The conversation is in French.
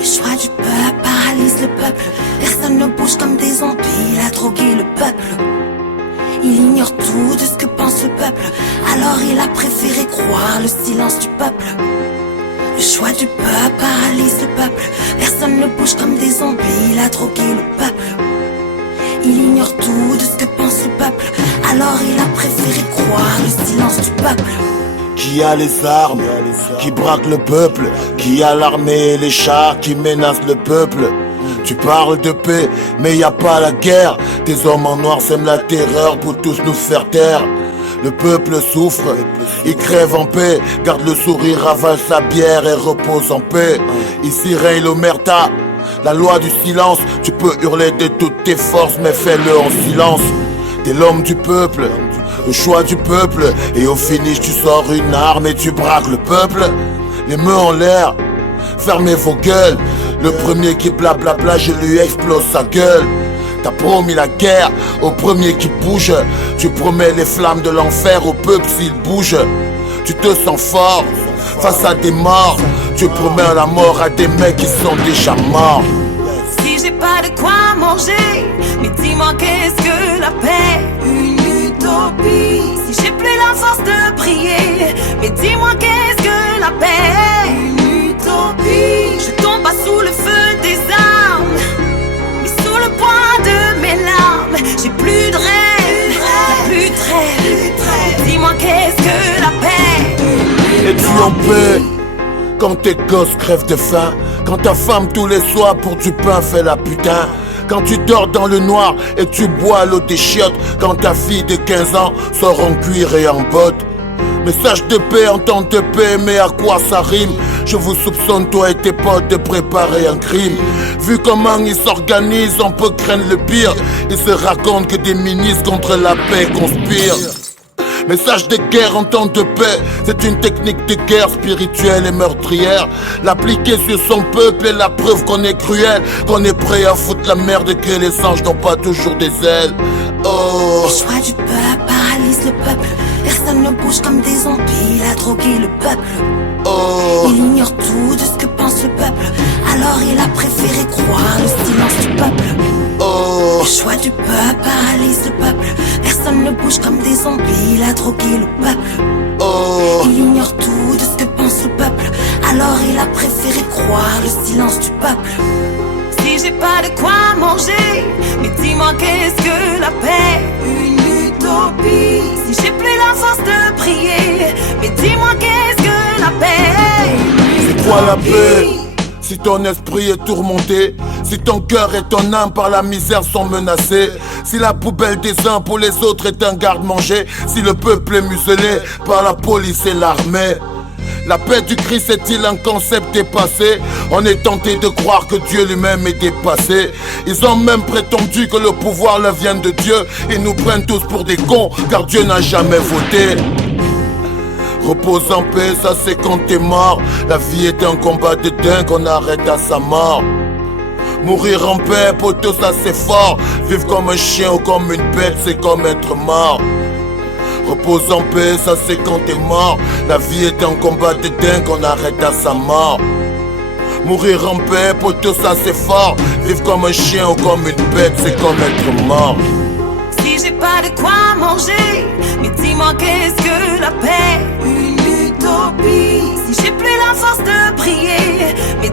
Le choix du peuple paralyse le peuple. Personne ne bouge comme des zombies. Il a drogué le peuple. Il ignore tout de ce que pense le peuple. Alors il a préféré croire le silence du peuple. Le choix du peuple paralyse le peuple. Personne ne bouge comme des zombies. Il a drogué le peuple. Il ignore tout de ce que pense le peuple. Alors il a préféré croire le silence du peuple. Qui a les armes, qui braque le peuple, qui a l'armée et les chars qui menacent le peuple. Tu parles de paix, mais y a pas la guerre. Tes hommes en noir sèment la terreur pour tous nous faire taire. Le peuple souffre, il crève en paix. Garde le sourire, avale sa bière et repose en paix. Ici règne l'omerta, la loi du silence. Tu peux hurler de toutes tes forces, mais fais-le en silence. T'es l'homme du peuple, le choix du peuple. Et au finish tu sors une arme et tu braques le peuple. Les mains en l'air, fermez vos gueules. Le premier qui blablabla, je lui explose sa gueule. T'as promis la guerre au premier qui bouge. Tu promets les flammes de l'enfer au peuple s'il bouge. Tu te sens fort face à des morts. Tu promets la mort à des mecs qui sont déjà morts. Si j'ai pas de quoi manger, mais dis-moi qu'est-ce que la paix? Une utopie. Si j'ai plus la force de prier, mais dis-moi qu'est-ce que la paix? Une utopie. Je tombe pas sous le feu des armes, mais sous le poids de mes larmes. J'ai plus de rêve, plus de trêve. Dis-moi qu'est-ce que la paix? Es-tu en paix quand tes gosses crèvent de faim? Quand ta femme tous les soirs pour du pain fait la putain? Quand tu dors dans le noir et tu bois l'eau des chiottes? Quand ta fille de 15 ans sort en cuir et en bottes? Message de paix en temps de paix, mais à quoi ça rime? Je vous soupçonne, toi et tes potes, de préparer un crime. Vu comment ils s'organisent, on peut craindre le pire. Ils se racontent que des ministres contre la paix conspirent. Message de guerre en temps de paix, c'est une technique de guerre spirituelle et meurtrière. L'appliquer sur son peuple est la preuve qu'on est cruel, qu'on est prêt à foutre la merde et que les anges n'ont pas toujours des ailes. Oh. Le choix du peuple paralyse le peuple. Personne ne bouge comme des zombies. Il a drogué le peuple. Oh. Il ignore tout de ce que pense le peuple. Alors il a préféré croire le silence du peuple. Oh. Le choix du peuple paralyse le peuple. Personne ne bouge comme des zombies. Il a drogué le peuple. Oh. Il ignore tout de ce que pense le peuple. Alors il a préféré croire le silence du peuple. Si j'ai pas de quoi manger, mais dis-moi qu'est-ce que la paix? Une utopie. Si j'ai plus la force de prier, mais dis-moi qu'est-ce que la paix? C'est quoi la paix? Si ton esprit est tourmenté, si ton cœur et ton âme par la misère sont menacés, si la poubelle des uns pour les autres est un garde-manger, si le peuple est muselé par la police et l'armée. La paix du Christ est-il un concept dépassé? On est tenté de croire que Dieu lui-même est dépassé. Ils ont même prétendu que le pouvoir leur vient de Dieu. Ils nous prennent tous pour des cons, car Dieu n'a jamais voté. Repose en paix, ça c'est quand t'es mort. La vie est un combat de dingue, on arrête à sa mort. Mourir en paix, poteau, ça c'est fort. Vivre comme un chien ou comme une bête, c'est comme être mort. Repose en paix, ça c'est quand t'es mort. La vie est un combat de dingue, on arrête à sa mort. Mourir en paix, poteau, ça c'est fort. Vivre comme un chien ou comme une bête, c'est comme être mort. Si j'ai pas de quoi manger, mais dis-moi qu'est-ce que la paix? Une utopie. Si j'ai plus la force de prier, mais